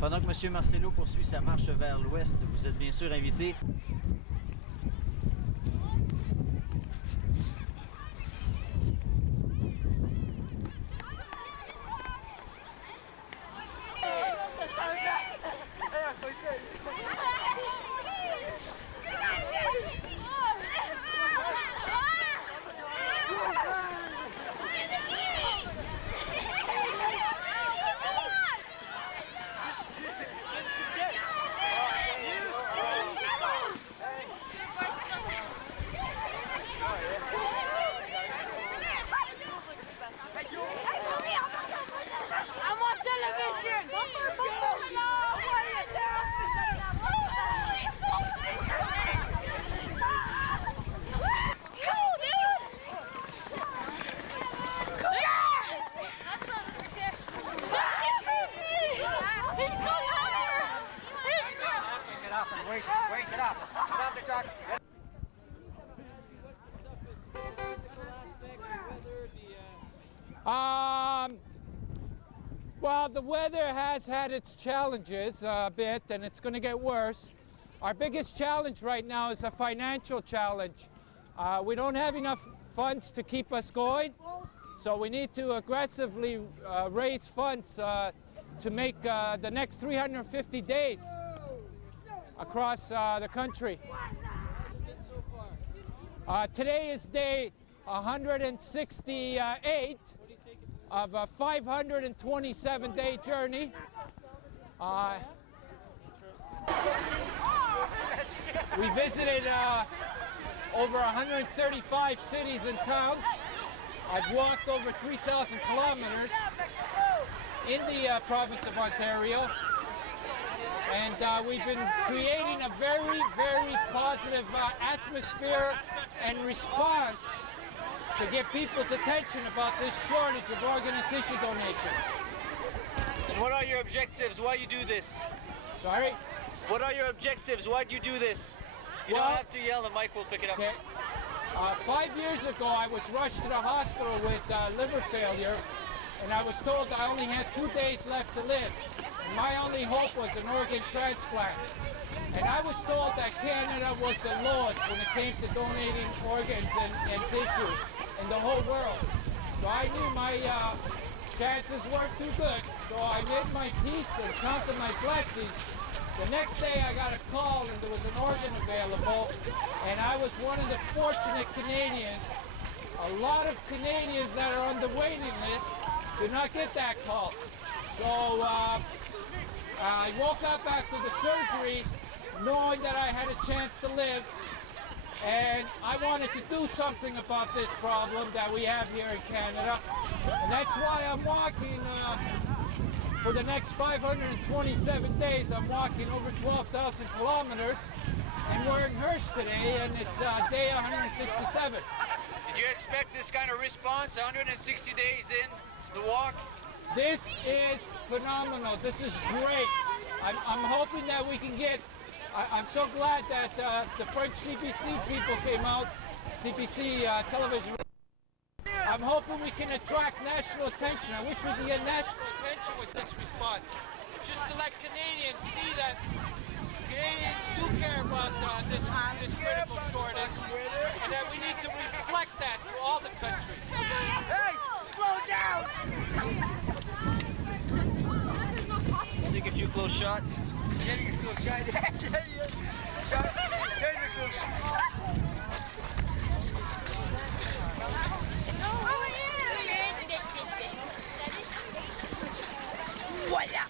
Pendant que M. Marcelo poursuit sa marche vers l'ouest, vous êtes bien sûr invité. Well, the weather has had its challenges a bit, and it's going to get worse. Our biggest challenge right now is a financial challenge. We don't have enough funds to keep us going, so we need to aggressively raise funds to make the next 350 days across the country. Today is day 168 of a 527-day journey. We visited over 135 cities and towns. I've walked over 3,000 kilometers in the province of Ontario. And we've been creating a very, very positive atmosphere and response to get people's attention about this shortage of organ and tissue donations. And what are your objectives? Why you do this? Sorry? What are your objectives? Why do you do this? You don't have to yell, the mic will pick it up. Okay. 5 years ago, I was rushed to the hospital with liver failure, and I was told I only had 2 days left to live. My only hope was an organ transplant. And I was told that Canada was the lowest when it came to donating organs and tissues in the whole world. So I knew my chances weren't too good. So I made my peace and counted my blessings. The next day I got a call and there was an organ available, and I was one of the fortunate Canadians. A lot of Canadians that are on the waiting list did not get that call. So I woke up after the surgery knowing that I had a chance to live, and I wanted to do something about this problem that we have here in Canada. And that's why I'm walking for the next 527 days. I'm walking over 12,000 kilometers, and we're in Hearst today, and it's day 167. Did you expect this kind of response 160 days in the walk? This is phenomenal. This is great. I'm hoping that we can get, I'm so glad that the French CBC people came out, CBC television. I'm hoping we can attract national attention. I wish we could get national attention with this response. Just to let Canadians see that Canadians do care about this critical shortage, and that we need to reflect that to all the country. Hey, slow down! Let's take a few close shots. Voilà!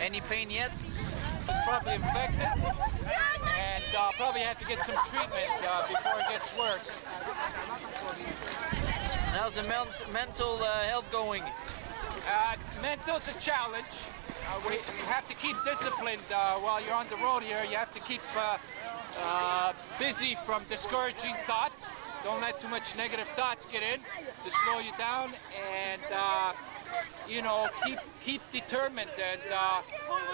Any pain yet? It's probably infected, and probably have to get some treatment before it gets worse. How's the mental health going? Mental's a challenge. We have to keep disciplined while you're on the road here. You have to keep busy from discouraging thoughts. Don't let too much negative thoughts get in to slow you down, and you know, keep determined, and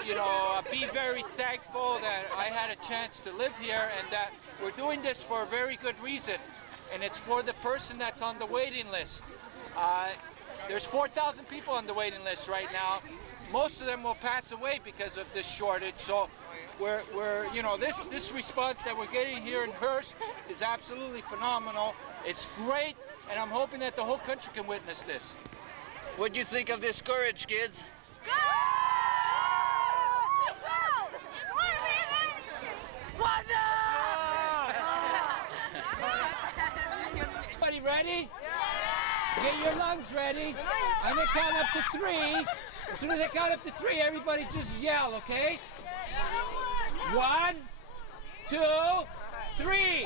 you know, be very thankful that I had a chance to live here, and that we're doing this for a very good reason, and it's for the person that's on the waiting list. There's 4,000 people on the waiting list right now. Most of them will pass away because of this shortage. So we're you know, this response that we're getting here in Hearst is absolutely phenomenal. It's great, and I'm hoping that the whole country can witness this. What do you think of this courage, kids? Everybody ready? Get your lungs ready. I'm gonna count up to 3. As soon as I count up to 3, everybody just yell, okay? 1, 2, 3.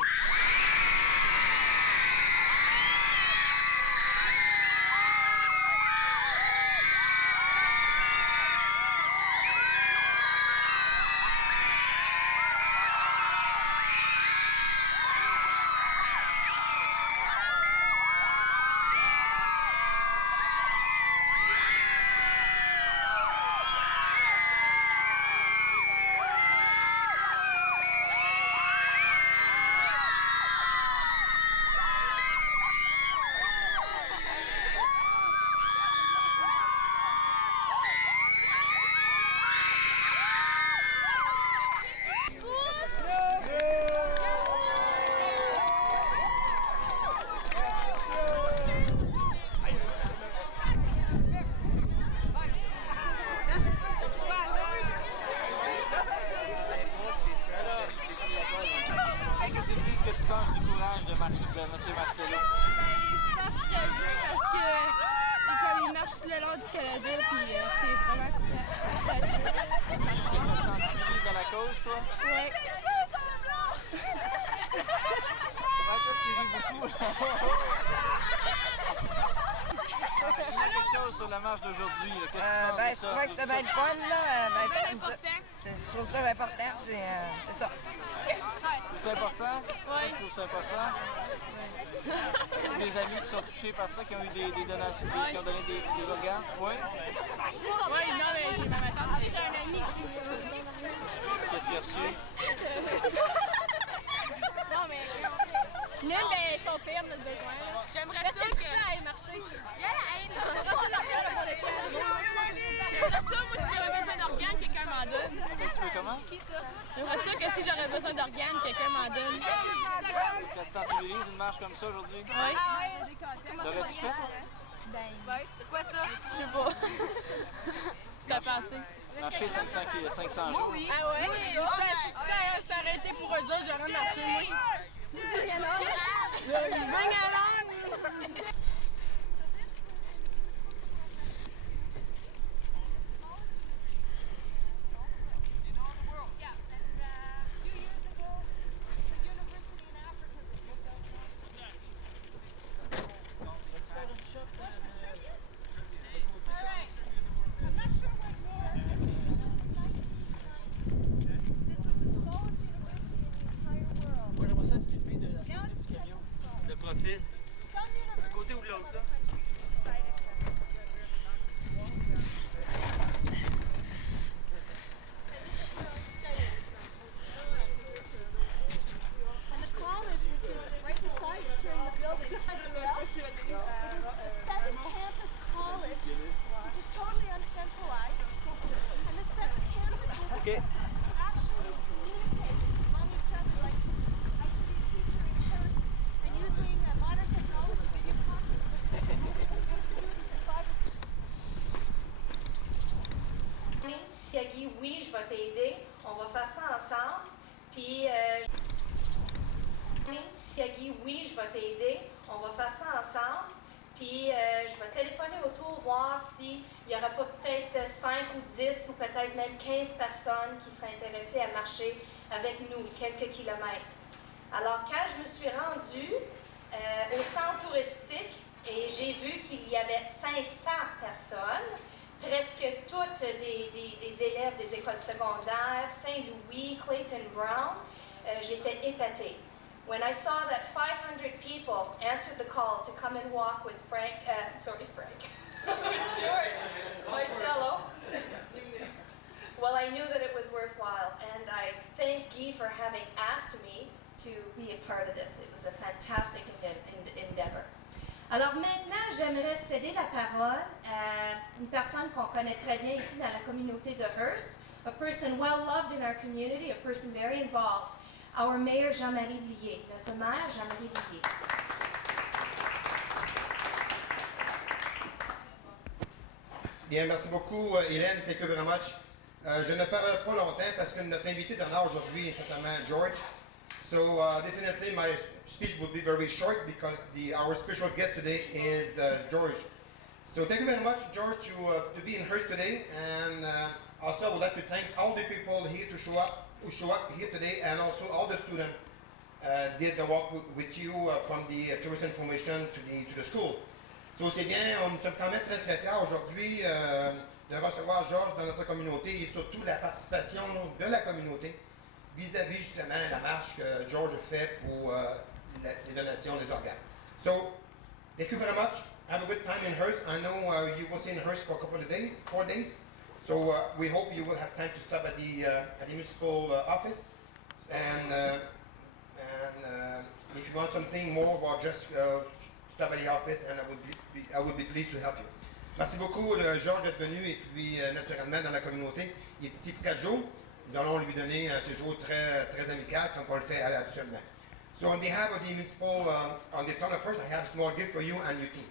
Qu'est-ce que tu penses du courage de M. Marcelo? Il est super courageux parce que il marche tout le long du Canada, puis c'est vraiment courageux. Est-ce que ça te sensibilise à la cause, toi? Oui. Ouais, toi, tu ris beaucoup. Dis-moi quelque chose sur la marche d'aujourd'hui. Qu'est-ce que tu penses de Je ça? trouvais que c'était bien le fun, là. Je trouve ça important, c'est ça. C'est important? Oui. Je trouve ça important. Est-ce des amis qui sont touchés par ça, qui ont eu des donations, qui ont donné des organes? Oui. Oui, non, mais j'ai ma tante. J'ai un ami qui... Qu'est-ce qu'il a reçu? Non, mais... L'une, ben, son père, notre besoin. J'aimerais ça que... aille marcher. J'aimerais ça d'organes pour les J'aimerais ça, moi, si j'aurais besoin d'organes, quelqu'un m'en donne. Tu veux comment? Qui ça? J'aimerais ça que si j'aurais besoin d'organes, quelqu'un m'en donne. Ça te sensibilise une marche comme ça aujourd'hui? Oui. L'aurais-tu fait, toi? C'est quoi ça? Je sais pas. C'était passé. Marcher 500 jours? Ah ouais? Oui. Ça aurait été pour eux autres, j'aurais marché, moi. Bring it on! De profil. D'un côté ou de l'autre, là? And the college, which is right beside here in the building, as well, it is a 7-campus college, which is totally uncentralized. And the 7 campuses Okay. actually communicate among each other, like I could be a teacher in Hearst and using modern technology, video conferencing. Guy, oui, je vais t'aider. On va faire ça ensemble. Puis, Guy, oui, je vais t'aider. On va faire ça ensemble. Puis, je vais téléphoner autour, voir s'il n'y aura pas peut-être 5 ou 10 ou peut-être même 15 personnes qui seraient intéressées à marcher avec nous, quelques kilomètres. Alors, quand je me suis rendue au centre touristique et j'ai vu qu'il y avait 500 personnes, presque toutes des élèves des écoles secondaires, Saint-Louis, Clayton Brown, j'étais épatée. When I saw that 500 people answered the call to come and walk with Frank, George, my cello, well, I knew that it was worthwhile, and I thank Guy for having asked me to be a part of this. It was a fantastic endeavor. Alors maintenant, j'aimerais céder la parole à une personne qu'on connaît très bien ici dans la communauté de Hearst, a person well loved in our community, a person very involved, our mayor Jean-Marie Blier, notre maire Jean-Marie Blier. Bien, merci beaucoup, Hélène. Thank you very much. Je ne parlerai pas longtemps parce que notre invité d'honneur aujourd'hui est certainement George. So definitely my speech will be very short because our special guest today is George. So thank you very much, George, to be in Hearst today, and also I would like to thank all the people here who show up here today, and also all the students did the walk with you from the tourist information to the school. So c'est bien, nous sommes quand même très très fiers aujourd'hui de recevoir George dans notre communauté et surtout la participation de la communauté vis-à-vis justement la marche que George a fait pour les donations des organes. So, thank you very much. Have a good time in Hearst. I know you will stay in Hearst for a couple of days, 4 days. So we hope you will have time to stop at the municipal office. And if you want something more, well, just stop at the office and I would be pleased to help you. Merci beaucoup, Georges, d'être venu et puis naturellement dans la communauté. Il est ici pour 4 jours. Nous allons lui donner un séjour très, très amical comme on le fait habituellement. So on behalf of the municipal, on the town of Hearst, I have a small gift for you and your team.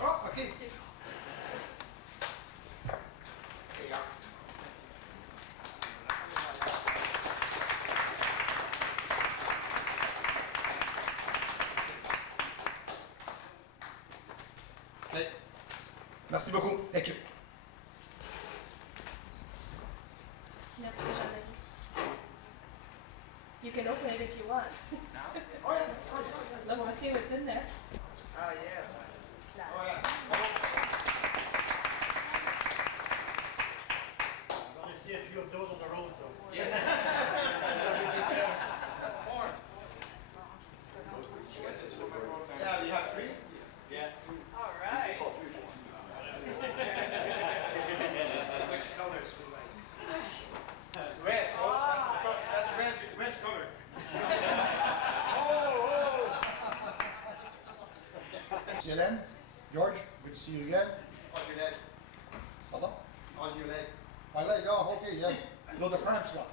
Oh, okay. There you are. Okay. Merci beaucoup. Thank you. Merci, Jean-Marie. You can open it if you want. Oh, yeah. Love to see what's in there. Oh, yeah. Oh, yeah. I'm going to see a few of those on the road, so. Yes. More. This is for my girlfriend. Yeah, you have 3? Yeah. All right. Which colors we like? Red. Oh, that's red color. Hélène, George, good to see you again. How's your leg? Pardon? How's your leg? My leg, oh, okay, yeah. No, the cramps, là.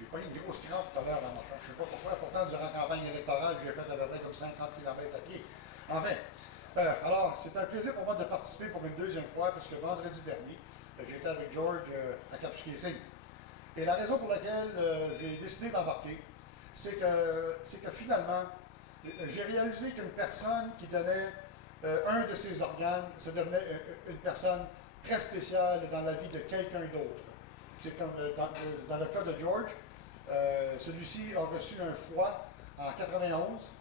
J'ai pas eu une grosse crampe tout à l'heure en marchant. Je sais pas pourquoi. Pourtant, durant la campagne électorale, j'ai fait à peu près comme 50 km à pied. Enfin, alors, c'est un plaisir pour moi de participer pour une deuxième fois, puisque vendredi dernier, j'étais avec George à Capsukesing. Et la raison pour laquelle j'ai décidé d'embarquer, c'est que finalement, j'ai réalisé qu'une personne qui donnait un de ses organes, ça devenait une personne très spéciale dans la vie de quelqu'un d'autre. C'est comme dans le cas de George, celui-ci a reçu un foie en 91.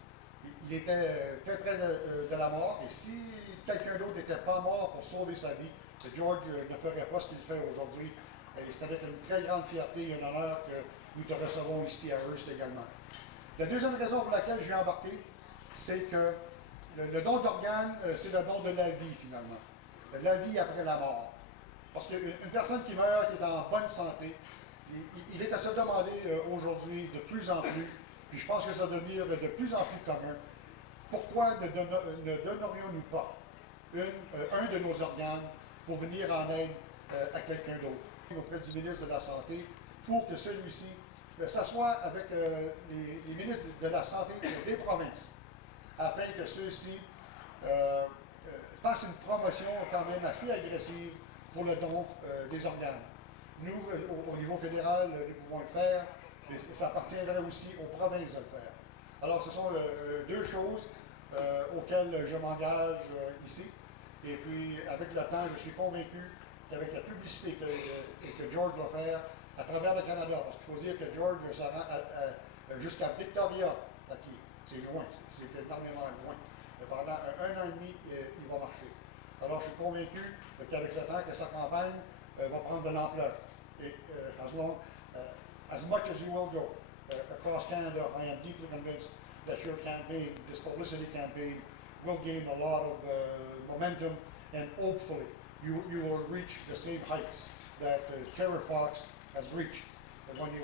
Il était très près de la mort, et si quelqu'un d'autre n'était pas mort pour sauver sa vie, George ne ferait pas ce qu'il fait aujourd'hui. Et c'est avec une très grande fierté et un honneur que nous te recevons ici à Hearst également. La deuxième raison pour laquelle j'ai embarqué, c'est que le don d'organes, c'est le don de la vie finalement. La vie après la mort. Parce qu'une personne qui meurt, qui est en bonne santé, il est à se demander aujourd'hui de plus en plus, puis je pense que ça va devenir de plus en plus commun, pourquoi ne donnerions-nous pas un de nos organes pour venir en aide à quelqu'un d'autre, auprès du ministre de la Santé, pour que celui-ci s'assoie avec les ministres de la Santé des provinces, afin que ceux-ci fassent une promotion quand même assez agressive pour le don des organes. Nous, au niveau fédéral, nous pouvons le faire, mais ça appartiendrait aussi aux provinces de le faire. Alors, ce sont 2 choses auxquelles je m'engage ici. Et puis, avec le temps, je suis convaincu qu'avec la publicité que George va faire à travers le Canada, parce qu'il faut dire que George se rend jusqu'à Victoria, c'est loin, c'est énormément loin. Pendant un an et demi, il va marcher. Alors, je suis convaincu qu'avec le temps, que sa campagne va prendre de l'ampleur. Et as much as you will go, across Canada, I am deeply convinced that your campaign, this publicity campaign, will gain a lot of momentum, and hopefully you will reach the same heights that Terry Fox has reached when he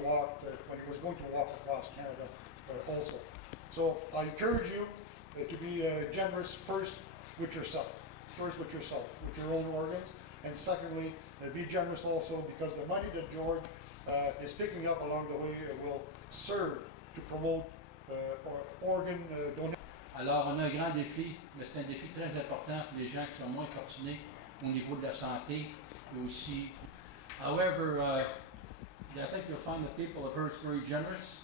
was going to walk across Canada also. So I encourage you to be generous first with yourself, with your own organs, and secondly, be generous also because the money that George is picking up along the way will serve to promote organ donation. Alors, on a un grand défi, mais c'est un défi très important pour les gens qui sont moins fortunés au niveau de la santé et aussi. However, I think you'll find that people of Hearst very generous.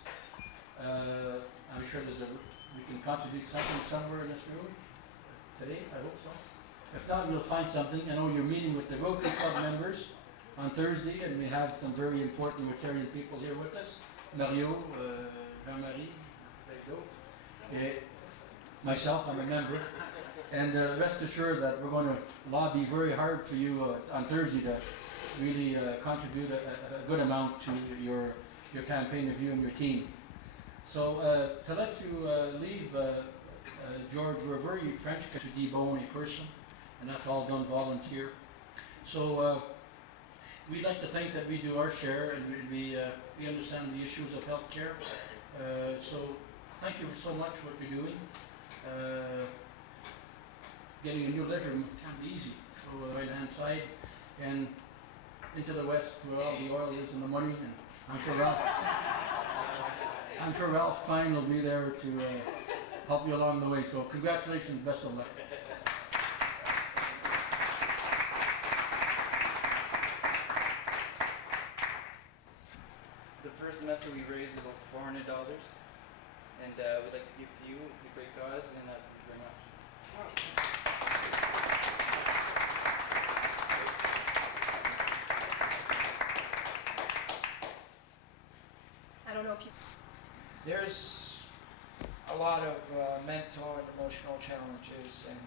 I'm sure we can contribute something somewhere in this room today, I hope so. If not, you'll find something. I know you're meeting with the Rotary Club members on Thursday, and we have some very important Rotarian people here with us. Mario, Jean-Marie, myself, I'm a member. And rest assured that we're going to lobby very hard for you on Thursday to really contribute a good amount to your campaign of you and your team. So to let you leave, George, we're very French to debone a person, and that's all done volunteer. So we'd like to think that we do our share, and we understand the issues of healthcare. So thank you so much for what you're doing. Getting a new living can't be easy. So the right-hand side and into the west where all the oil is and the money, and I'm sure Ralph Klein will be there to help you along the way. So congratulations, best of luck. The first semester we raised about $400, and we'd like to give to you. It's a great cause, and thank you very much. I don't know if you... There's a lot of mental and emotional challenges, and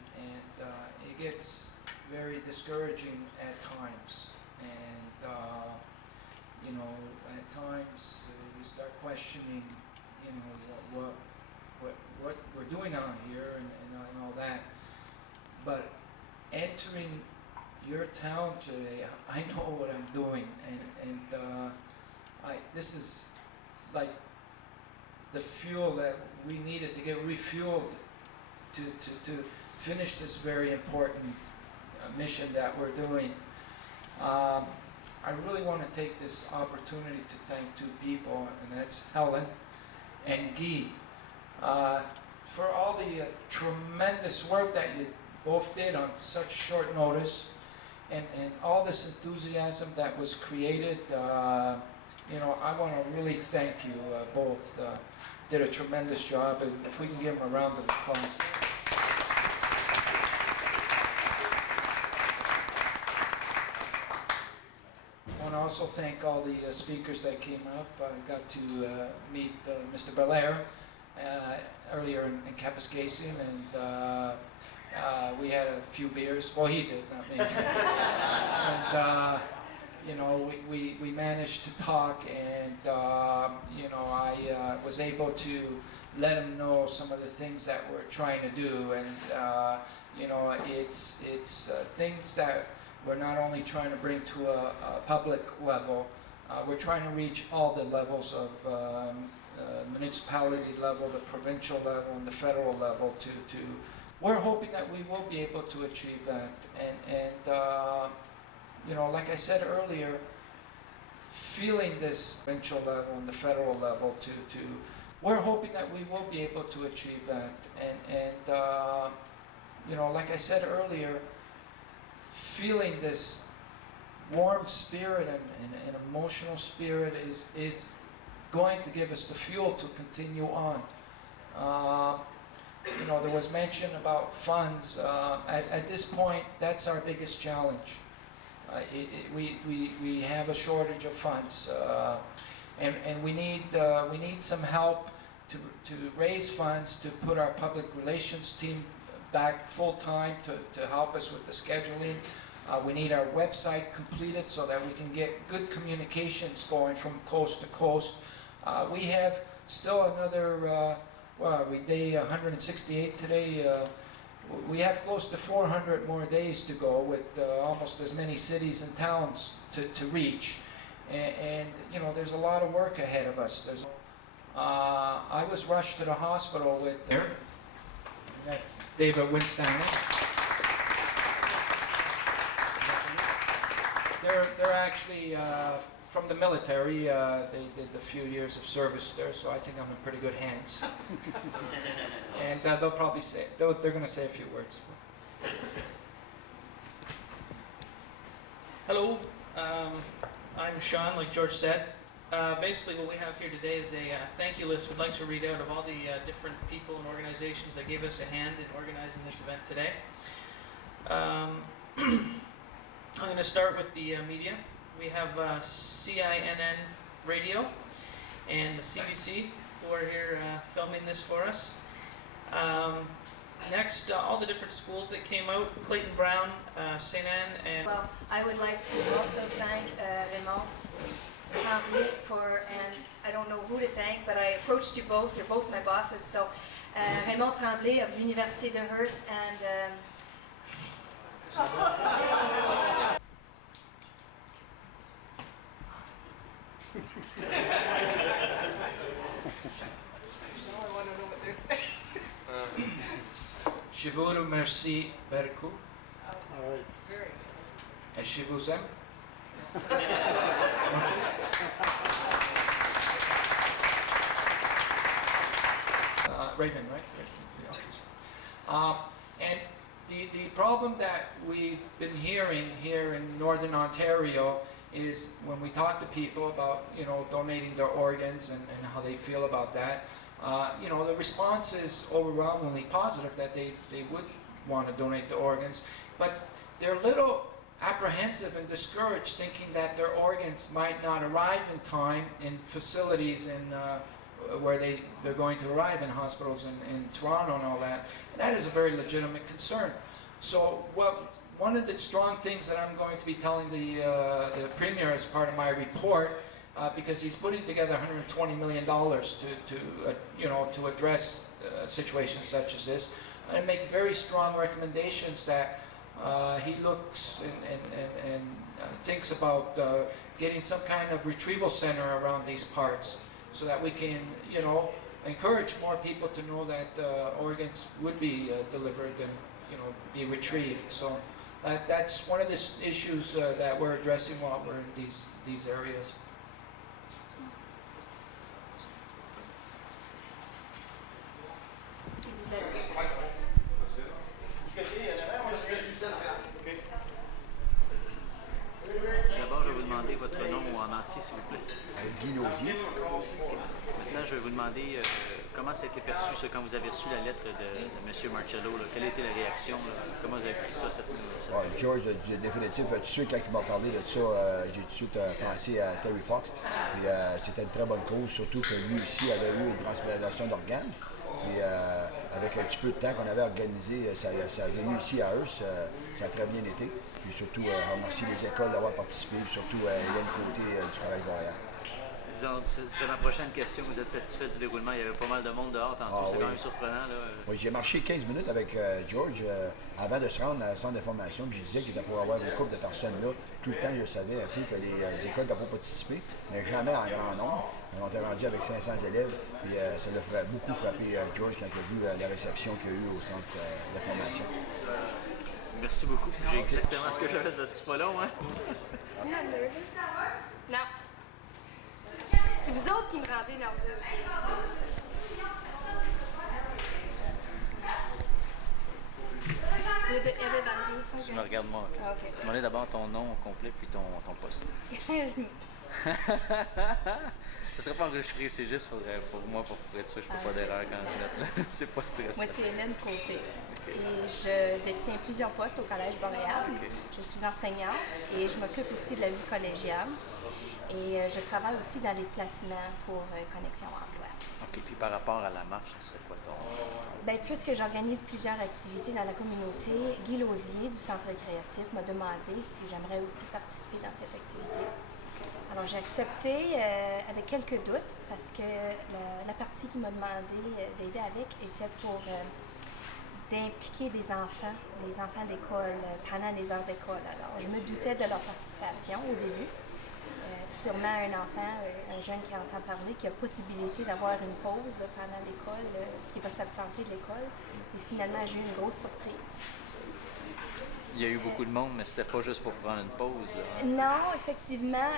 it gets very discouraging at times. And you know, at times you start questioning, you know, what we're doing out here and all that. But entering your town today, I know what I'm doing, and this is like the fuel that we needed to get refueled to finish this very important mission that we're doing. I really want to take this opportunity to thank two people, and that's Helen and Guy, for all the tremendous work that you both did on such short notice, and all this enthusiasm that was created. You know, I want to really thank you both. Did a tremendous job, and if we can give them a round of applause. I want to also thank all the speakers that came up. I got to meet Mr. Belair earlier in Kapuskasing, and we had a few beers. Well, he did, not me. And, you know, we managed to talk, and you know, I was able to let him know some of the things that we're trying to do, and you know, it's things that we're not only trying to bring to a public level, we're trying to reach all the levels of municipality level, the provincial level, and the federal level. We're hoping that we will be able to achieve that, and you know, like I said earlier, feeling this provincial level and the federal level we're hoping that we will be able to achieve that, and you know, like I said earlier, feeling this warm spirit and emotional spirit is going to give us the fuel to continue on. You know, there was mention about funds. At this point, that's our biggest challenge. We have a shortage of funds, and we need some help to raise funds to put our public relations team back full time to help us with the scheduling. We need our website completed so that we can get good communications going from coast to coast. We have still another, day 168 today. We have close to 400 more days to go with almost as many cities and towns to reach. And you know, there's a lot of work ahead of us. I was rushed to the hospital with that's David Winstanley. They're actually from the military. They did a few years of service there, so I think I'm in pretty good hands. And they'll probably say, they're going to say a few words. Hello, I'm Sean, like George said. Basically what we have here today is a thank you list we'd like to read out of all the different people and organizations that gave us a hand in organizing this event today. I'm going to start with the media. We have CINN Radio and the CBC who are here filming this for us. Next, all the different schools that came out, Clayton Brown, St. Anne, and... Well, I would like to also thank Raymond Tremblay and I don't know who to thank, but I approached you both. You're both my bosses. So Raymond Tremblay of l'Université de Hearst and Je vous remercie beaucoup. Et je vous aime. Raymond, right? And the problem that we've been hearing here in Northern Ontario is when we talk to people about, you know, donating their organs and how they feel about that, you know, the response is overwhelmingly positive that they would want to donate the organs, but they're a little apprehensive and discouraged, thinking that their organs might not arrive in time in facilities where they're going to arrive in hospitals in Toronto and all that. And that is a very legitimate concern. So one of the strong things that I'm going to be telling the Premier as part of my report, because he's putting together $120 million to address situations such as this, and make very strong recommendations that he looks and thinks about getting some kind of retrieval center around these parts, so that we can, you know, encourage more people to know that organs would be delivered and, you know, be retrieved. So that's one of the issues that we're addressing while we're in these areas. D'abord, je vais vous demander votre nom en entier, s'il vous plaît. Guy Lausier. Maintenant, je vais vous demander comment ça a été perçu quand vous avez reçu la lettre de M. Marcello. Là. Quelle a été la réaction? Là? Comment vous avez pris ça, cette nouvelle? George, définitif, tout de suite, quand il m'a parlé de ça, j'ai tout de suite pensé à Terry Fox. Puis c'était une très bonne cause, surtout que lui aussi avait eu une transplantation d'organes. Puis avec un petit peu de temps qu'on avait organisé, ça est venu ici à Hearst, ça a très bien été. Puis surtout, remercier les écoles d'avoir participé, surtout Hélène Côté du Collège Boréal. Donc, c'est ma prochaine question. Vous êtes satisfait du déroulement? Il y avait pas mal de monde dehors tantôt. C'est quand même surprenant. Là. Oui, j'ai marché 15 minutes avec George avant de se rendre à la centre d'information. Je disais qu'il était pour avoir une couple de personnes là. Tout le temps, je savais un peu que les écoles n'avaient pas participé, mais jamais en grand nombre. On était rendu avec 500 élèves. Puis ça l'a beaucoup frappé George quand il a vu la réception qu'il y a eu au centre d'information. Merci beaucoup. J'ai exactement ce que j'avais de ce pas long, hein? Non. C'est vous autres qui me rendez nerveuse. Tu me regardes moi. Okay. Okay. Demandez d'abord ton nom complet puis ton poste. Ça serait pas enregistré, c'est juste pour moi, pour être sûr que je ne fais pas d'erreur quand je note. C'est pas stressant. Moi, c'est Hélène Côté. Okay. Et je détiens plusieurs postes au Collège Boréal. Okay. Je suis enseignante et je m'occupe aussi de la vie collégiale. Et je travaille aussi dans les placements pour Connexion Emploi. OK. Puis par rapport à la marche, ce serait quoi ton... Bien, puisque j'organise plusieurs activités dans la communauté, Guy Lausier du Centre récréatif m'a demandé si j'aimerais aussi participer dans cette activité. OK. Alors j'ai accepté avec quelques doutes parce que la partie qui m'a demandé d'aider avec était pour d'impliquer des enfants, les enfants d'école, pendant les heures d'école. Alors je me doutais de leur participation au début. Sûrement un enfant, un jeune qui entend parler, qui a possibilité d'avoir une pause pendant l'école, qui va s'absenter de l'école. Et finalement, j'ai eu une grosse surprise. Il y a eu beaucoup de monde, mais c'était pas juste pour prendre une pause. Là. Non, effectivement,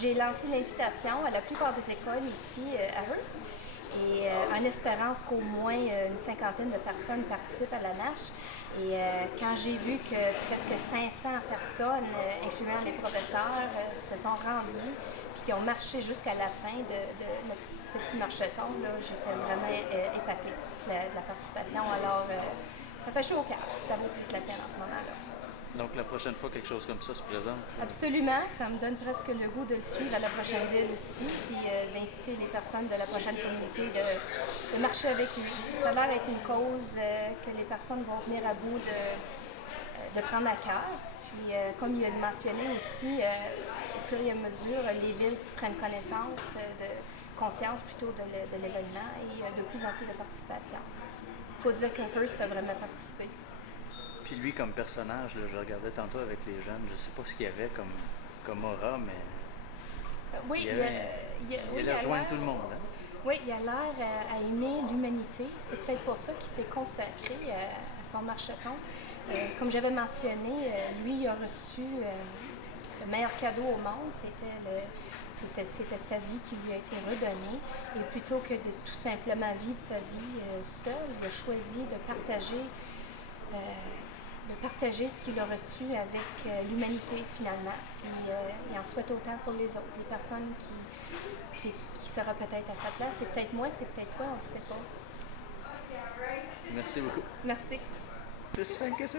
j'ai lancé l'invitation à la plupart des écoles ici à Hearst, et en espérance qu'au moins une cinquantaine de personnes participent à la marche. Et quand j'ai vu que presque 500 personnes, incluant les professeurs, se sont rendues puis qui ont marché jusqu'à la fin de notre petit marcheton, j'étais vraiment épatée de la participation. Alors, ça fait chaud au cœur. Ça vaut plus la peine en ce moment-là. Donc, la prochaine fois, quelque chose comme ça se présente? Absolument. Ça me donne presque le goût de le suivre à la prochaine ville aussi, puis d'inciter les personnes de la prochaine communauté de marcher avec lui. Ça a l'air d'être une cause que les personnes vont venir à bout de prendre à cœur. Puis, comme il a mentionné aussi, au fur et à mesure, les villes prennent connaissance conscience plutôt de l'événement et de plus en plus de participation. Il faut dire que Hearst a vraiment participé. Puis lui, comme personnage, là, je regardais tantôt avec les jeunes, je sais pas ce qu'il y avait comme aura, mais oui, il a rejoint tout le monde. Hein? Oui, il a l'air à aimer l'humanité. C'est peut-être pour ça qu'il s'est consacré à son marcheton. Comme j'avais mentionné, lui, il a reçu le meilleur cadeau au monde. C'était sa vie qui lui a été redonnée. Et plutôt que de tout simplement vivre sa vie seul, il a choisi de partager ce qu'il a reçu avec l'humanité, finalement. Et il en souhaite autant pour les autres, les personnes qui sera peut-être à sa place. C'est peut-être moi, c'est peut-être toi, on ne sait pas. Merci beaucoup. Merci. C'est si simple que ça.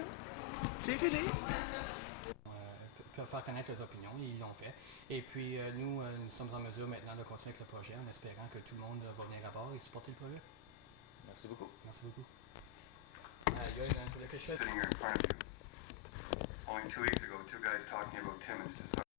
C'est fini. Faire connaître leurs opinions, ils l'ont fait. Et puis nous sommes en mesure maintenant de continuer avec le projet en espérant que tout le monde va venir à bord et supporter le projet. Merci beaucoup. Merci beaucoup. Good. Sitting here in front of you. Only 2 weeks ago, two guys talking about Timmins to